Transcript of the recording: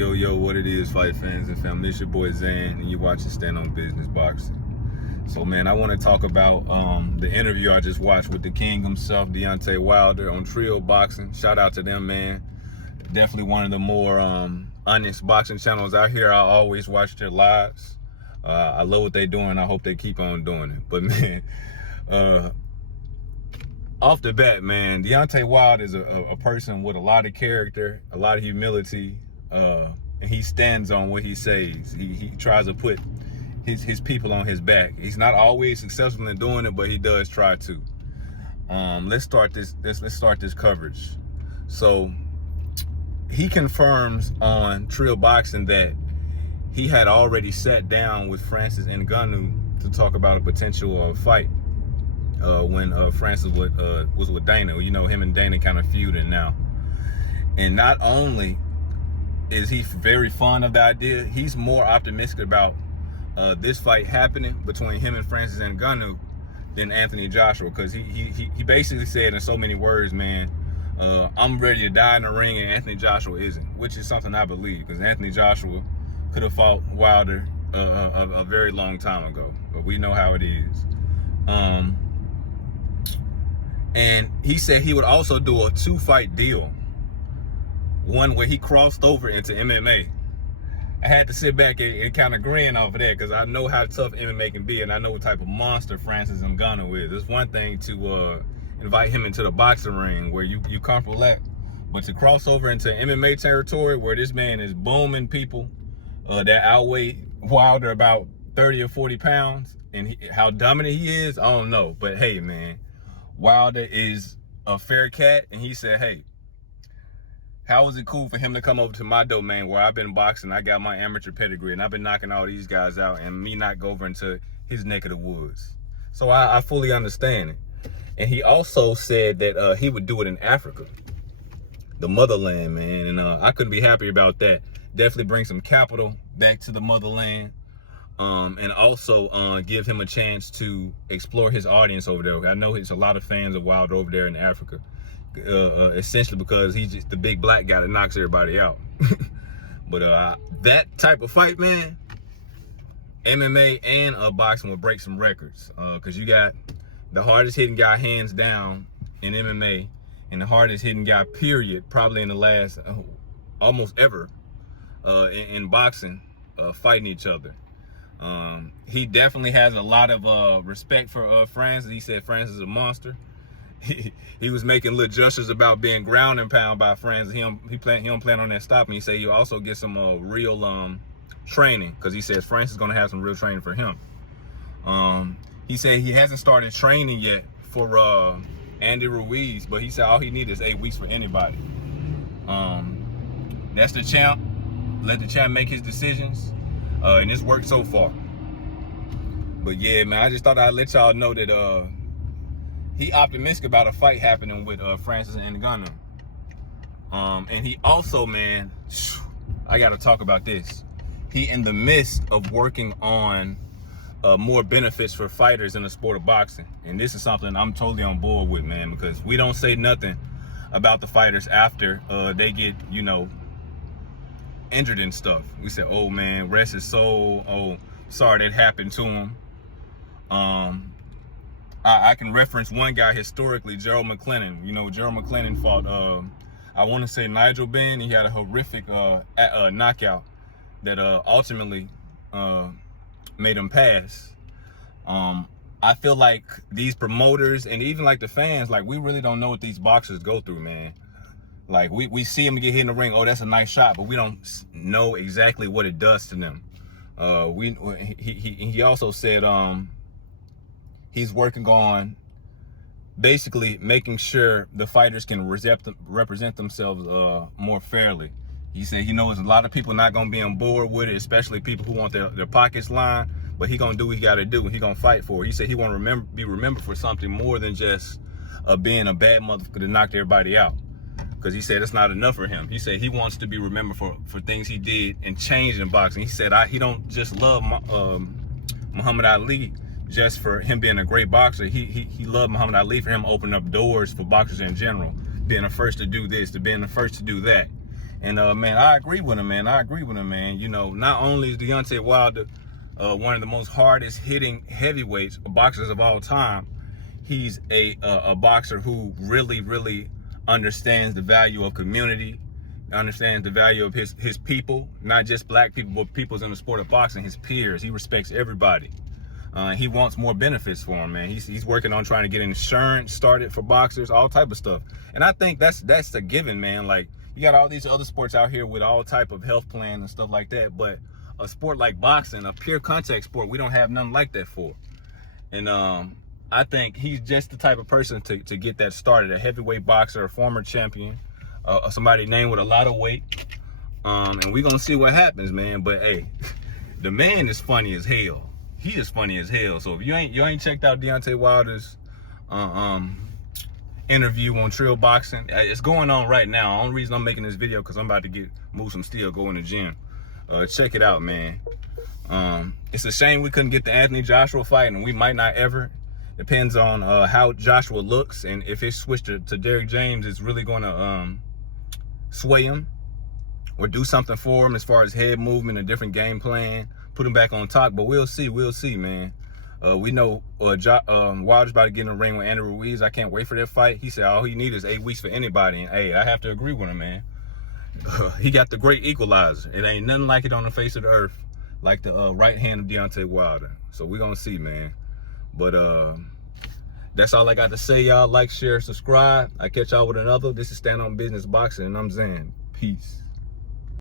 Yo, what it is, fight fans and family. It's your boy Zan, and you're watching Stand on Business Boxing. So, man, I want to talk about the interview I just watched with the king himself, Deontay Wilder, on Trill Boxing. Shout out to them, man. Definitely one of the more honest boxing channels out here. I always watch their lives. I love what they're doing. I hope they keep on doing it. But, man, off the bat, man, Deontay Wilder is a person with a lot of character, a lot of humility, and he stands on what he says. He tries to put his people on his back. He's not always successful in doing it, but he does try to. Let's start this coverage. So he confirms on Trill Boxing that he had already sat down with Francis Ngannou to talk about a potential fight. When Francis was with Dana. You know, him and Dana kind of feuding now. And not only is he very fond of the idea, he's more optimistic about this fight happening between him and Francis Ngannou than Anthony Joshua, because he basically said in so many words, man, I'm ready to die in the ring and Anthony Joshua isn't, which is something I believe, because Anthony Joshua could have fought Wilder a very long time ago, but we know how it is. And he said he would also do a 2-fight deal. One where he crossed over into MMA. I had to sit back and kind of grin off of that, because I know how tough MMA can be, and I know what type of monster Francis Ngannou is. It's one thing to invite him into the boxing ring where you comfortable at, but to cross over into MMA territory where this man is booming people that outweigh Wilder about 30 or 40 pounds, and how dominant he is, I don't know. But hey, man, Wilder is a fair cat, and he said, hey, how is it cool for him to come over to my domain where I've been boxing, I got my amateur pedigree, and I've been knocking all these guys out, and me not go over into his neck of the woods? So I fully understand it. And he also said that he would do it in Africa, the motherland, man, and I couldn't be happier about that. Definitely bring some capital back to the motherland. And also give him a chance to explore his audience over there. I know there's a lot of fans of Wilder over there in Africa, essentially because he's just the big black guy that knocks everybody out. But that type of fight, man, MMA and boxing will break some records, because you got the hardest hitting guy hands down in MMA and the hardest hitting guy period probably in the last almost ever in boxing fighting each other. He definitely has a lot of respect for Francis. He said Francis is a monster. He was making little gestures about being ground and pound by Francis. He don't plan on that stopping. He said he'll also get some real training, because he says Francis is going to have some real training for him. He said he hasn't started training yet for Andy Ruiz, but he said all he needs is 8 weeks for anybody. That's the champ. Let the champ make his decisions. And it's worked so far. But yeah, man, I just thought I'd let y'all know that he optimistic about a fight happening with Francis Ngannou. And he also, man, I gotta talk about this. He in the midst of working on more benefits for fighters in the sport of boxing. And this is something I'm totally on board with, man, because we don't say nothing about the fighters after they get, you know, injured and stuff. We said, oh man, rest his soul. Oh, sorry that happened to him. I can reference one guy historically, Gerald McClellan. You know, Gerald McClellan fought, I want to say Nigel Benn. He had a horrific knockout that ultimately made him pass. I feel like these promoters and even like the fans, like we really don't know what these boxers go through, man. Like, we see him get hit in the ring, oh, that's a nice shot, but we don't know exactly what it does to them. He also said he's working on basically making sure the fighters can represent themselves more fairly. He said he knows a lot of people not going to be on board with it, especially people who want their pockets lined, but he going to do what he got to do, and he going to fight for it. He said he want to be remembered for something more than just being a bad motherfucker that knocked everybody out. Because he said it's not enough for him. He said he wants to be remembered for things he did and changed in boxing. He said he don't just love Muhammad Ali just for him being a great boxer. He loved Muhammad Ali for him opening up doors for boxers in general, being the first to do this, to being the first to do that. And man, I agree with him, man. You know, not only is Deontay Wilder one of the most hardest hitting heavyweights boxers of all time, he's a boxer who really understands the value of community, understands the value of his people, not just black people, but people's in the sport of boxing, his peers. He respects everybody. He wants more benefits for him, man. He's working on trying to get insurance started for boxers, all type of stuff. And I think that's the given, man. Like, you got all these other sports out here with all type of health plan and stuff like that, but a sport like boxing, a pure contact sport, we don't have nothing like that for. And I think he's just the type of person to get that started. A heavyweight boxer, a former champion, somebody named with a lot of weight. And we're gonna see what happens, man. But hey, the man is funny as hell. He is funny as hell. So if you ain't checked out Deontay Wilder's interview on Trill Boxing, it's going on right now. The only reason I'm making this video because I'm about to move some steel, go in the gym. Check it out, man. It's a shame we couldn't get the Anthony Joshua fight, and we might not ever. Depends on how Joshua looks, and if his switch to Derrick James is really going to sway him or do something for him as far as head movement, a different game plan, put him back on top. But we'll see, man. We know Wilder's about to get in the ring with Andrew Ruiz. I can't wait for that fight. He said all he needs is 8 weeks for anybody. And hey, I have to agree with him, man. He got the great equalizer. It ain't nothing like it on the face of the earth, like the right hand of Deontay Wilder. So we're gonna see, man. But that's all I got to say, y'all. Like, share, subscribe. I catch y'all with another. This is Stand on Business Boxing, and I'm Zan. Peace.